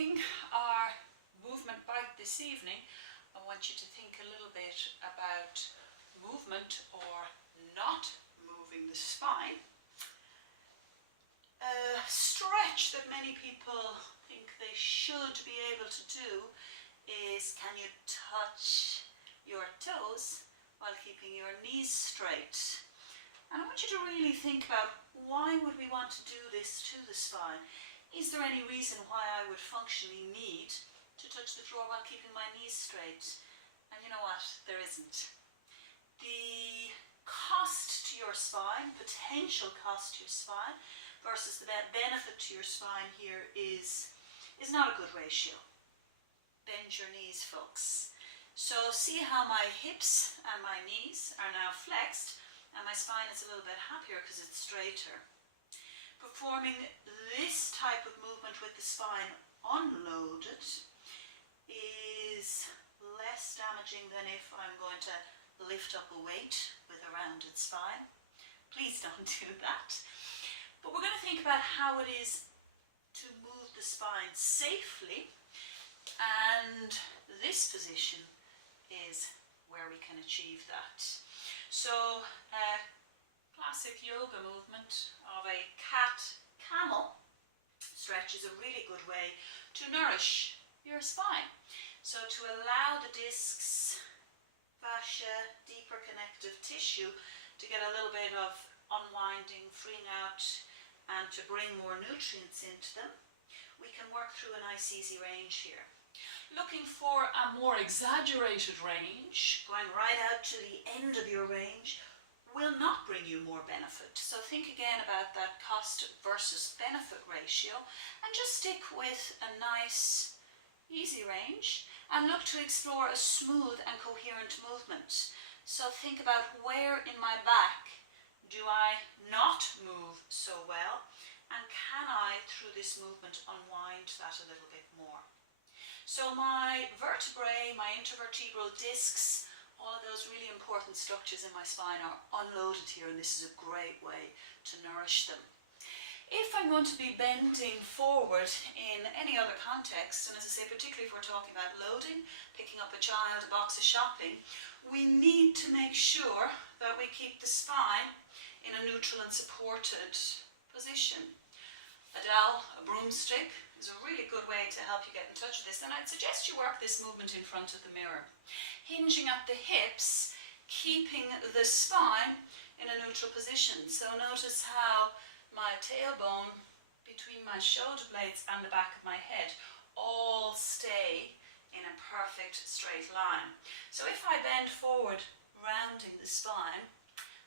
In our movement bite this evening, I want you to think a little bit about movement or not moving the spine. A stretch that many people think they should be able to do is, can you touch your toes while keeping your knees straight? And I want you to really think about, why would we want to do this to the spine? Is there any reason why I would functionally need to touch the floor while keeping my knees straight? And you know what? There isn't. The cost to your spine, potential cost to your spine, versus the benefit to your spine here is not a good ratio. Bend your knees, folks. So see how my hips and my knees are now flexed, and my spine is a little bit happier because it's straighter. Performing this type of movement with the spine unloaded is less damaging than if I'm going to lift up a weight with a rounded spine. Please don't do that. But we're going to think about how it is to move the spine safely, and this position is where we can achieve that. So classic yoga movement of a cat-camel stretch is a really good way to nourish your spine. So to allow the discs, fascia, deeper connective tissue to get a little bit of unwinding, freeing out, and to bring more nutrients into them, we can work through a nice easy range here. Looking for a more exaggerated range, going right out to the end of your range, will not bring you more benefit. So think again about that cost versus benefit ratio, and just stick with a nice easy range and look to explore a smooth and coherent movement. So think about, where in my back do I not move so well, and can I, through this movement, unwind that a little bit more. So my vertebrae, my intervertebral discs, all of those really important structures in my spine are unloaded here, and this is a great way to nourish them. If I'm going to be bending forward in any other context, and as I say, particularly if we're talking about loading, picking up a child, a box of shopping, we need to make sure that we keep the spine in a neutral and supported position. A dowel, a broomstick, is a really good way to help you get in touch with this, and I'd suggest you work this movement in front of the mirror. Hinging at the hips, keeping the spine in a neutral position. So notice how my tailbone between my shoulder blades and the back of my head all stay in a perfect straight line. So if I bend forward, rounding the spine,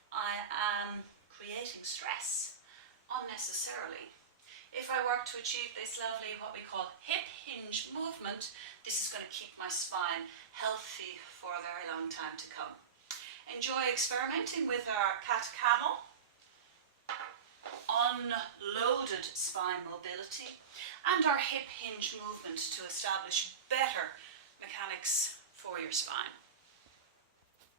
I am creating stress unnecessarily. If I work to achieve this lovely, what we call hip hinge movement, this is going to keep my spine healthy for a very long time to come. Enjoy experimenting with our cat-camel, unloaded spine mobility, and our hip hinge movement to establish better mechanics for your spine.